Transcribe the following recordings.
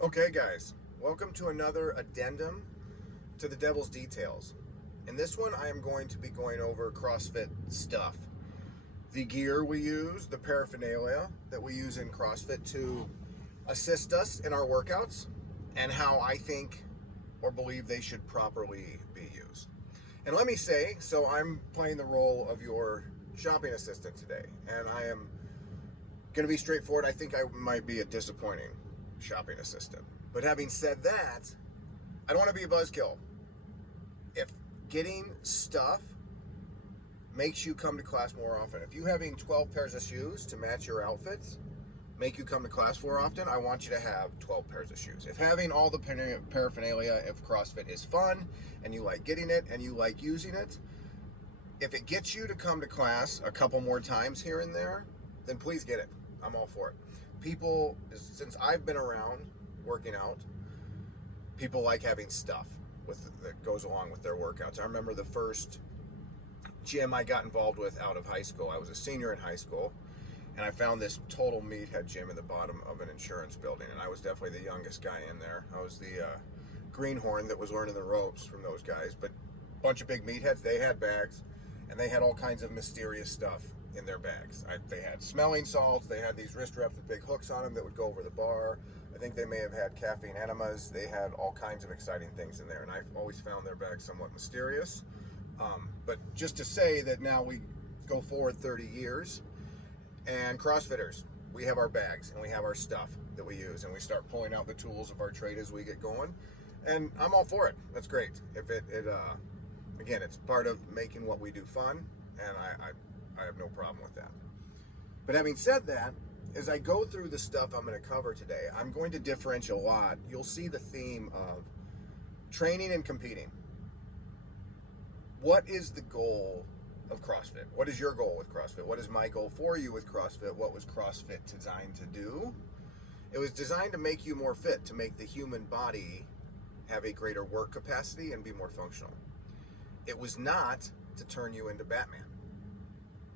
Okay, guys, welcome to another addendum to the Devil's Details. In this one, I am going to be going over CrossFit stuff. The gear we use, the paraphernalia that we use in CrossFit to assist us in our workouts, and how I think or believe they should properly be used. And let me say, so I'm playing the role of your shopping assistant today, and I am going to be straightforward. I think I might be a disappointing shopping assistant. But having said that, I don't want to be a buzzkill. If getting stuff makes you come to class more often, if you having 12 pairs of shoes to match your outfits make you come to class more often, I want you to have 12 pairs of shoes. If having all the paraphernalia of CrossFit is fun and you like getting it and you like using it, if it gets you to come to class a couple more times here and there, then please get it. I'm all for it. People, since I've been around working out, people like having stuff that goes along with their workouts. I remember the first gym I got involved with out of high school. I was a senior in high school, and I found this total meathead gym in the bottom of an insurance building, and I was definitely the youngest guy in there. I was the greenhorn that was learning the ropes from those guys, but a bunch of big meatheads. They had bags, and they had all kinds of mysterious stuff in their bags. They had smelling salts. They had these wrist wraps with big hooks on them that would go over the bar. I think they may have had caffeine enemas. They had all kinds of exciting things in there, and I've always found their bags somewhat mysterious. But just to say that now we go forward 30 years, and CrossFitters, we have our bags and we have our stuff that we use, and we start pulling out the tools of our trade as we get going. And I'm all for it. That's great. If again, it's part of making what we do fun, and I have no problem with that. But having said that, as I go through the stuff I'm going to cover today, I'm going to differentiate a lot. You'll see the theme of training and competing. What is the goal of CrossFit? What is your goal with CrossFit? What is my goal for you with CrossFit? What was CrossFit designed to do? It was designed to make you more fit, to make the human body have a greater work capacity and be more functional. It was not to turn you into Batman,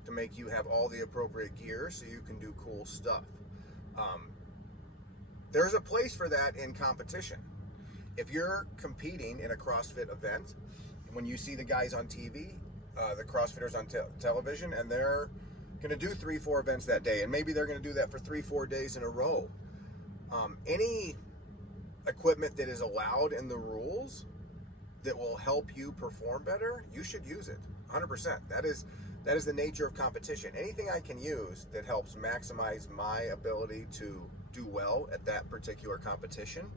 to make you have all the appropriate gear so you can do cool stuff. There's a place for that in competition. If you're competing in a CrossFit event, when you see the guys on TV, the CrossFitters on television, and they're going to do 3-4 events that day, and maybe they're going to do that for 3-4 days in a row. Any equipment that is allowed in the rules that will help you perform better, you should use it 100%. That is the nature of competition. Anything I can use that helps maximize my ability to do well at that particular competition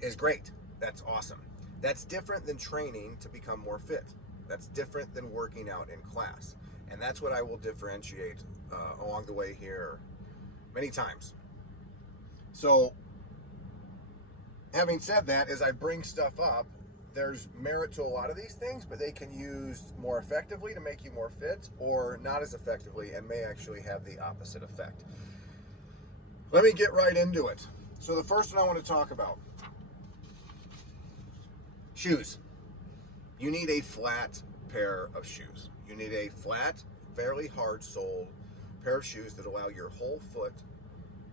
is great. That's awesome. That's different than training to become more fit. That's different than working out in class. And that's what I will differentiate along the way here many times. So, having said that, as I bring stuff up, there's merit to a lot of these things, but they can use more effectively to make you more fit, or not as effectively and may actually have the opposite effect. Let me get right into it. So the first one I want to talk about, shoes. You need a flat pair of shoes. You need a flat, fairly hard-soled pair of shoes that allow your whole foot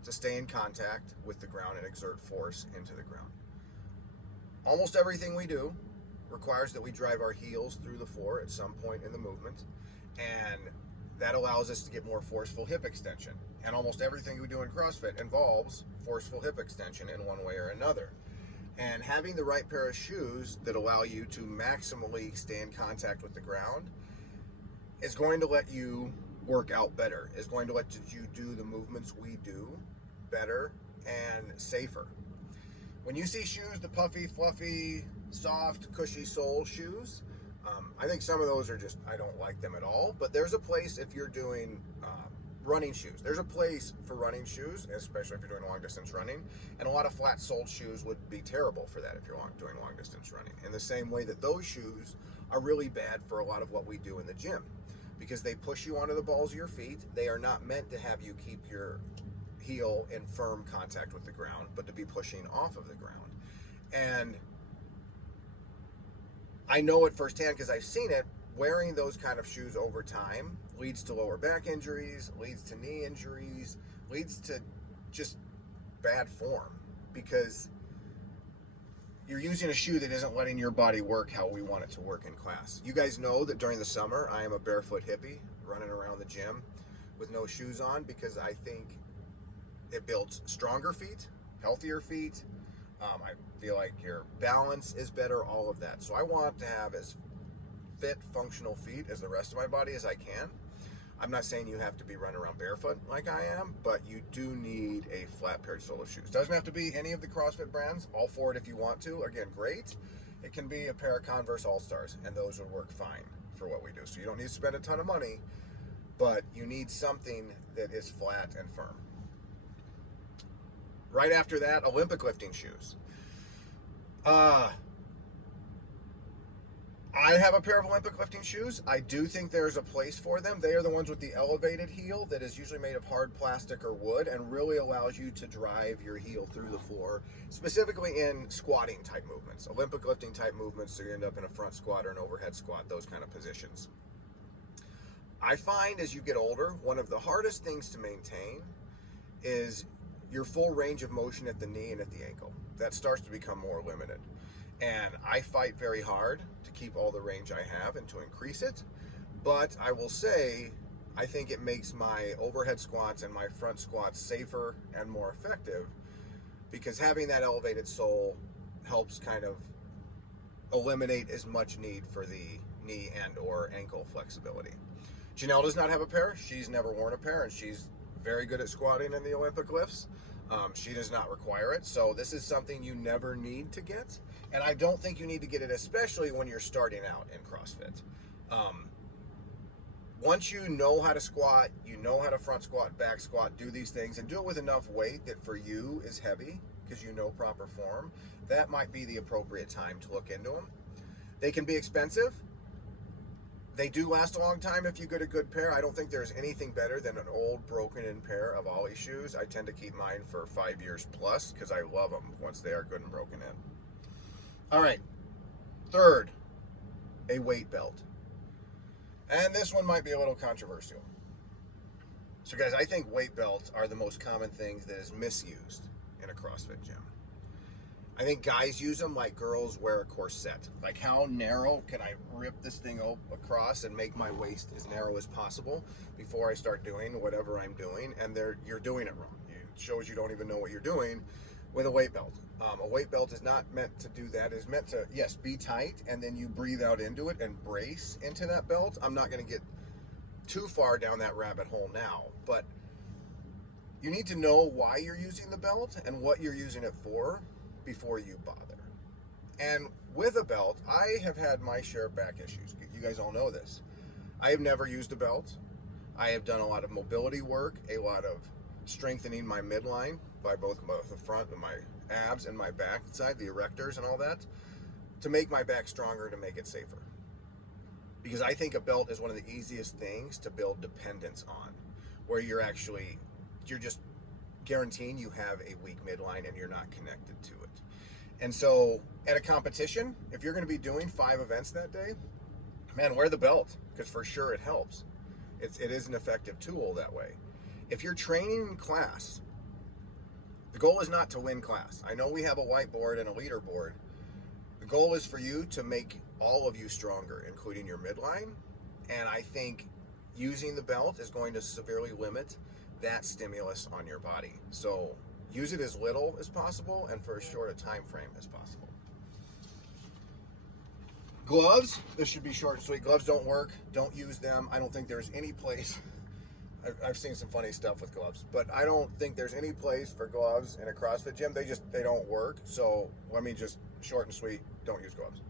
to stay in contact with the ground and exert force into the ground. Almost everything we do requires that we drive our heels through the floor at some point in the movement, and that allows us to get more forceful hip extension. And almost everything we do in CrossFit involves forceful hip extension in one way or another. And having the right pair of shoes that allow you to maximally stay in contact with the ground is going to let you work out better, is going to let you do the movements we do better and safer. When you see shoes, the puffy, fluffy, soft, cushy sole shoes, I think some of those are just, I don't like them at all. But there's a place if you're doing running shoes. There's a place for running shoes, especially if you're doing long distance running. And a lot of flat soled shoes would be terrible for that if you're doing long distance running. In the same way that those shoes are really bad for a lot of what we do in the gym, because they push you onto the balls of your feet. They are not meant to have you keep your heel in firm contact with the ground, but to be pushing off of the ground. And I know it firsthand because I've seen it. Wearing those kind of shoes over time leads to lower back injuries, leads to knee injuries, leads to just bad form. because you're using a shoe that isn't letting your body work how we want it to work in class. You guys know that during the summer, I am a barefoot hippie running around the gym with no shoes on because I think it builds stronger feet, healthier feet. I feel like your balance is better, all of that. So I want to have as fit, functional feet as the rest of my body as I can. I'm not saying you have to be running around barefoot like I am, but you do need a flat pair of sole shoes. Doesn't have to be any of the CrossFit brands. All for it if you want to. Again, great. It can be a pair of Converse All-Stars, and those would work fine for what we do. So you don't need to spend a ton of money, but you need something that is flat and firm. Right after that, Olympic lifting shoes. I have a pair of Olympic lifting shoes. I do think there's a place for them. They are the ones with the elevated heel that is usually made of hard plastic or wood and really allows you to drive your heel through the floor, specifically in squatting type movements, Olympic lifting type movements, so you end up in a front squat or an overhead squat, those kind of positions. I find as you get older, one of the hardest things to maintain is your full range of motion at the knee and at the ankle. That starts to become more limited. And I fight very hard to keep all the range I have and to increase it. But I will say, I think it makes my overhead squats and my front squats safer and more effective because having that elevated sole helps kind of eliminate as much need for the knee and or ankle flexibility. Janelle does not have a pair. She's never worn a pair, and she's very good at squatting in the Olympic lifts. She does not require it, so this is something you never need to get, and I don't think you need to get it, especially when you're starting out in CrossFit. Once you know how to squat, you know how to front squat, back squat, do these things, and do it with enough weight that for you is heavy, because you know proper form, that might be the appropriate time to look into them. They can be expensive. They do last a long time if you get a good pair. I don't think there's anything better than an old broken-in pair of Ollie shoes. I tend to keep mine for 5 years plus because I love them once they are good and broken in. All right, third, a weight belt. And this one might be a little controversial. So guys, I think weight belts are the most common things that is misused in a CrossFit gym. I think guys use them like girls wear a corset. Like, how narrow can I rip this thing across and make my waist as narrow as possible before I start doing whatever I'm doing? And you're doing it wrong. It shows you don't even know what you're doing with a weight belt. A weight belt is not meant to do that. It's meant to, yes, be tight, and then you breathe out into it and brace into that belt. I'm not going to get too far down that rabbit hole now, but you need to know why you're using the belt and what you're using it for before you bother. And with a belt, I have had my share of back issues. You guys all know this. I have never used a belt. I have done a lot of mobility work, a lot of strengthening my midline by both the front and my abs and my back side, the erectors and all that, to make my back stronger, to make it safer. Because I think a belt is one of the easiest things to build dependence on, where you're just guaranteeing you have a weak midline and you're not connected to it. And so at a competition, if you're going to be doing 5 events that day, man, wear the belt, because for sure it helps. It is an effective tool that way. If you're training in class, the goal is not to win class. I know we have a whiteboard and a leaderboard. The goal is for you to make all of you stronger, including your midline. And I think using the belt is going to severely limit that stimulus on your body. So use it as little as possible and for as short a time frame as possible. Gloves, this should be short and sweet. Gloves don't work. Don't use them. I don't think there's any place. I've seen some funny stuff with gloves, but I don't think there's any place for gloves in a CrossFit gym. They don't work. So let me just short and sweet, don't use gloves.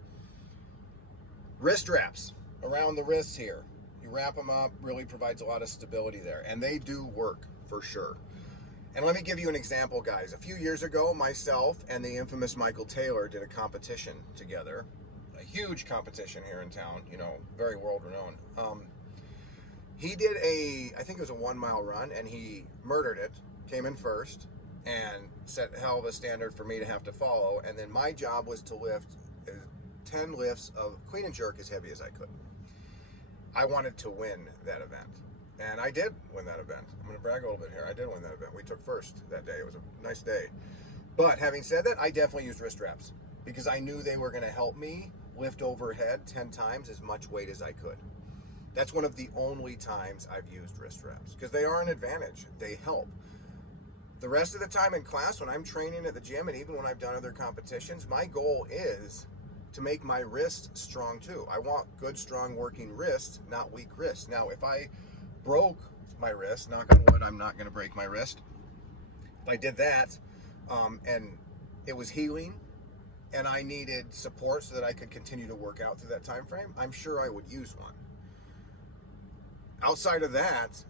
Wrist wraps around the wrists here. You wrap them up, really provides a lot of stability there, and they do work for sure. And let me give you an example, guys. A few years ago, myself and the infamous Michael Taylor did a competition together, a huge competition here in town, very world-renowned. He did I think it was a 1-mile run, and he murdered it, came in first, and set hell of a standard for me to have to follow. And then my job was to lift 10 lifts of clean and jerk as heavy as I could. I wanted to win that event, and I did win that event. I'm going to brag a little bit here. I did win that event. We took first that day. It was a nice day. But having said that, I definitely used wrist wraps because I knew they were going to help me lift overhead 10 times as much weight as I could. That's one of the only times I've used wrist wraps because they are an advantage. They help. The rest of the time in class, when I'm training at the gym and even when I've done other competitions, my goal is to make my wrist strong too. I want good, strong working wrists, not weak wrists. Now, if I broke my wrist, knock on wood, I'm not going to break my wrist. If I did that and it was healing and I needed support so that I could continue to work out through that time frame, I'm sure I would use one. Outside of that,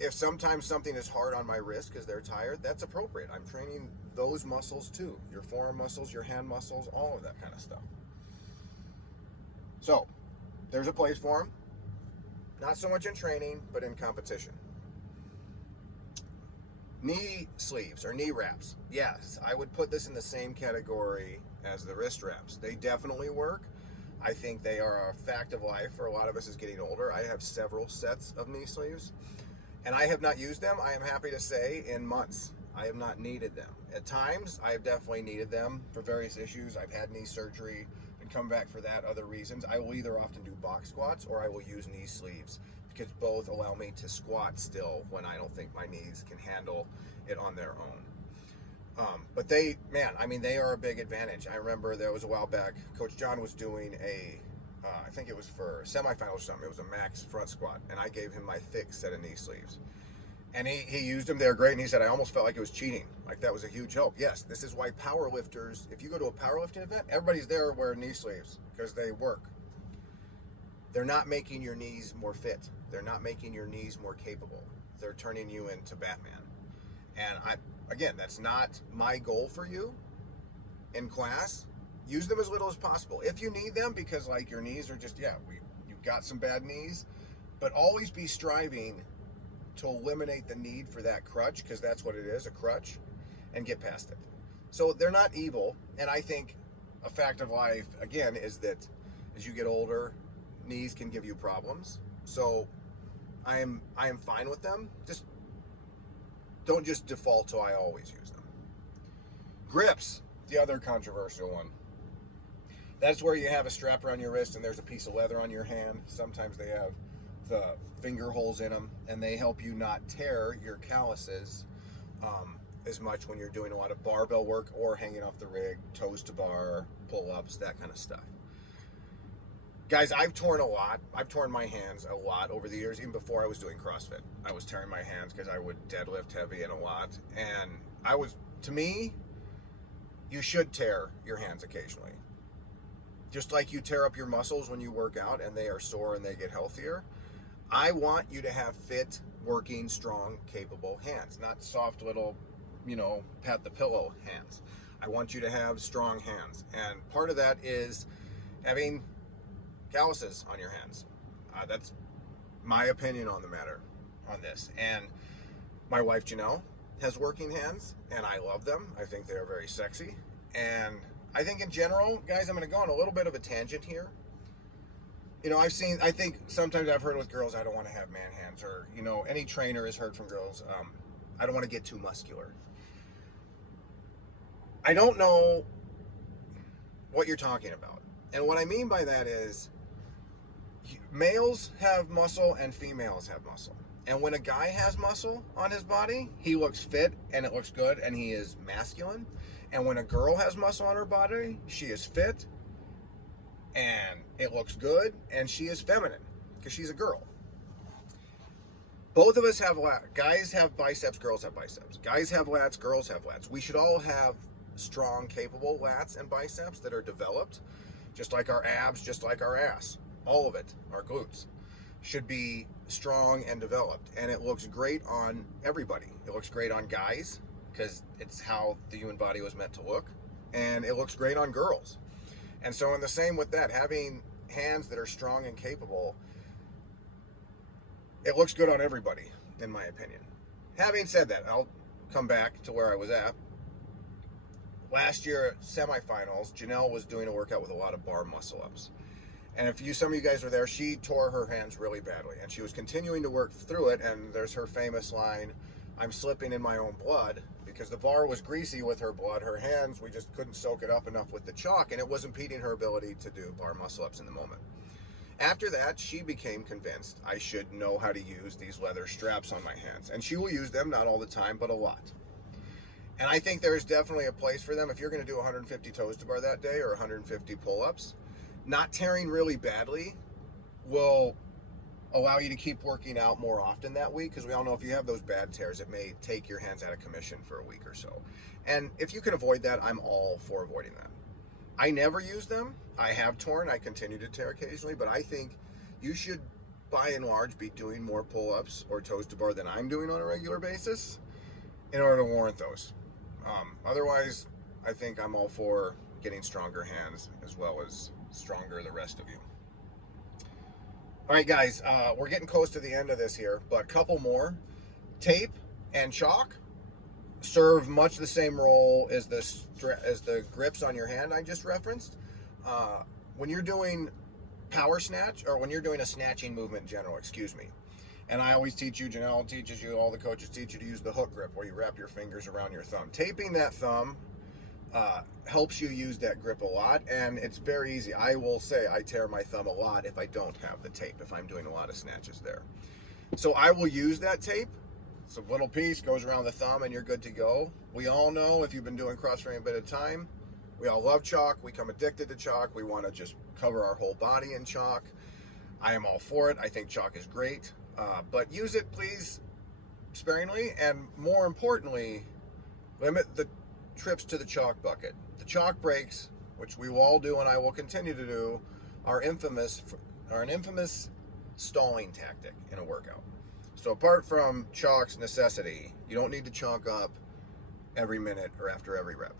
if sometimes something is hard on my wrist because they're tired, that's appropriate. I'm training those muscles too. Your forearm muscles, your hand muscles, all of that kind of stuff. So, there's a place for them. Not so much in training, but in competition. Knee sleeves or knee wraps. Yes, I would put this in the same category as the wrist wraps. They definitely work. I think they are a fact of life for a lot of us as getting older. I have several sets of knee sleeves, and I have not used them, I am happy to say, in months. I have not needed them. At times, I have definitely needed them for various issues. I've had knee surgery and come back for that, other reasons. I will either often do box squats or I will use knee sleeves because both allow me to squat still when I don't think my knees can handle it on their own. But they, man, I mean, they are a big advantage. I remember there was a while back, Coach John was doing I think it was for semifinals or something. It was a max front squat, and I gave him my thick set of knee sleeves. And he used them. They're great, and he said, I almost felt like it was cheating. Like that was a huge help. Yes, this is why power lifters, if you go to a powerlifting event, everybody's there wearing knee sleeves because they work. They're not making your knees more fit. They're not making your knees more capable. They're turning you into Batman. And again, that's not my goal for you in class. Use them as little as possible. If you need them because like your knees are just, you've got some bad knees, but always be striving to eliminate the need for that crutch, because that's what it is, a crutch, and get past it. So they're not evil, and I think a fact of life, again, is that as you get older, knees can give you problems. So I am fine with them. Just don't just default to I always use them. Grips, the other controversial one. That's where you have a strap around your wrist and there's a piece of leather on your hand. Sometimes they have the finger holes in them, and they help you not tear your calluses as much when you're doing a lot of barbell work or hanging off the rig, toes to bar, pull-ups, that kind of stuff. Guys, I've torn a lot. I've torn my hands a lot over the years, even before I was doing CrossFit. I was tearing my hands because I would deadlift heavy and a lot. And to me, you should tear your hands occasionally. Just like you tear up your muscles when you work out and they are sore and they get healthier. I want you to have fit, working, strong, capable hands, not soft little, pat the pillow hands. I want you to have strong hands. And part of that is having calluses on your hands. That's my opinion on the matter on this. And my wife, Janelle, has working hands, and I love them. I think they're very sexy. And I think in general, guys, I'm going to go on a little bit of a tangent here. I think sometimes I've heard with girls, I don't want to have man hands, or, any trainer has heard from girls, I don't want to get too muscular. I don't know what you're talking about. And what I mean by that is males have muscle and females have muscle. And when a guy has muscle on his body, he looks fit and it looks good and he is masculine. And when a girl has muscle on her body, she is fit and it looks good, and she is feminine because she's a girl. Both of us have guys have biceps, girls have biceps. Guys have lats, girls have lats. We should all have strong, capable lats and biceps that are developed, just like our abs, just like our ass. All of it, our glutes, should be strong and developed. And it looks great on everybody. It looks great on guys because it's how the human body was meant to look. And it looks great on girls. And so in the same with that, having hands that are strong and capable, it looks good on everybody, in my opinion. Having said that, I'll come back to where I was at. Last year at semifinals, Janelle was doing a workout with a lot of bar muscle ups. And some of you guys were there, she tore her hands really badly. And she was continuing to work through it, and there's her famous line, I'm slipping in my own blood because the bar was greasy with her blood. Her hands, we just couldn't soak it up enough with the chalk, and it was impeding her ability to do bar muscle-ups in the moment. After that, she became convinced I should know how to use these leather straps on my hands. And she will use them, not all the time, but a lot. And I think there's definitely a place for them. If you're going to do 150 toes to bar that day or 150 pull-ups, not tearing really badly will allow you to keep working out more often that week, because we all know if you have those bad tears, it may take your hands out of commission for a week or so. And if you can avoid that, I'm all for avoiding that. I never use them. I have torn. I continue to tear occasionally, but I think you should, by and large, be doing more pull-ups or toes to bar than I'm doing on a regular basis in order to warrant those. Otherwise, I think I'm all for getting stronger hands as well as stronger the rest of you. All right, guys, we're getting close to the end of this here, but a couple more. Tape and chalk serve much the same role as the grips on your hand I just referenced. When you're doing power snatch, or when you're doing a snatching movement in general, excuse me, and I always teach you, Janelle teaches you, all the coaches teach you to use the hook grip where you wrap your fingers around your thumb. Taping that thumb helps you use that grip a lot, and it's very easy. I will say I tear my thumb a lot if I don't have the tape, if I'm doing a lot of snatches there. So I will use that tape. It's a little piece, goes around the thumb, and you're good to go. We all know, if you've been doing CrossFit a bit of time, we all love chalk. We become addicted to chalk. We want to just cover our whole body in chalk. I am all for it. I think chalk is great. But use it, please, sparingly, and more importantly, limit the trips to the chalk bucket. The chalk breaks, which we will all do and I will continue to do, are an infamous stalling tactic in a workout. So apart from chalk's necessity, you don't need to chalk up every minute or after every rep.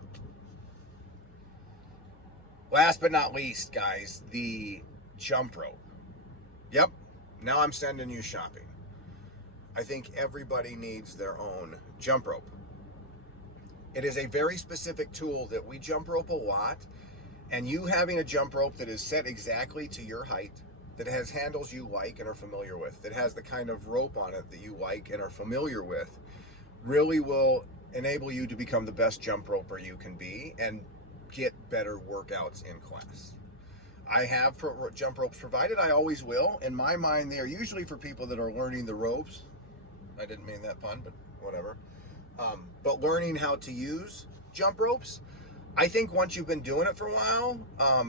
Last but not least, guys, the jump rope. Yep, now I'm sending you shopping. I think everybody needs their own jump rope. It is a very specific tool that we jump rope a lot, and you having a jump rope that is set exactly to your height, that has handles you like and are familiar with, that has the kind of rope on it that you like and are familiar with, really will enable you to become the best jump roper you can be and get better workouts in class. I have jump ropes provided. I always will. In my mind, they are usually for people that are learning the ropes. I didn't mean that pun, but whatever. But learning how to use jump ropes. I think once you've been doing it for a while,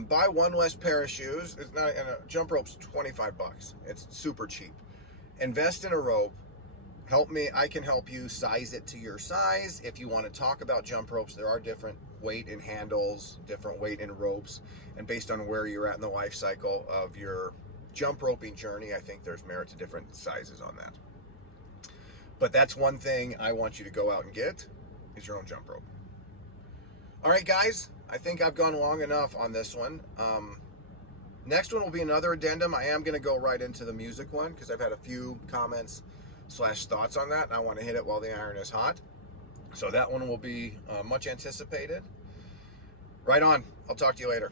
buy one less pair of shoes. It's not, and a jump rope's $25. It's super cheap. Invest in a rope. Help me. I can help you size it to your size. If you want to talk about jump ropes, there are different weight in handles, different weight in ropes, and based on where you're at in the life cycle of your jump roping journey, I think there's merit to different sizes on that. But that's one thing I want you to go out and get, is your own jump rope. All right, guys, I think I've gone long enough on this one. Next one will be another addendum. I am going to go right into the music one because I've had a few comments / thoughts on that, and I want to hit it while the iron is hot. So that one will be much anticipated. Right on. I'll talk to you later.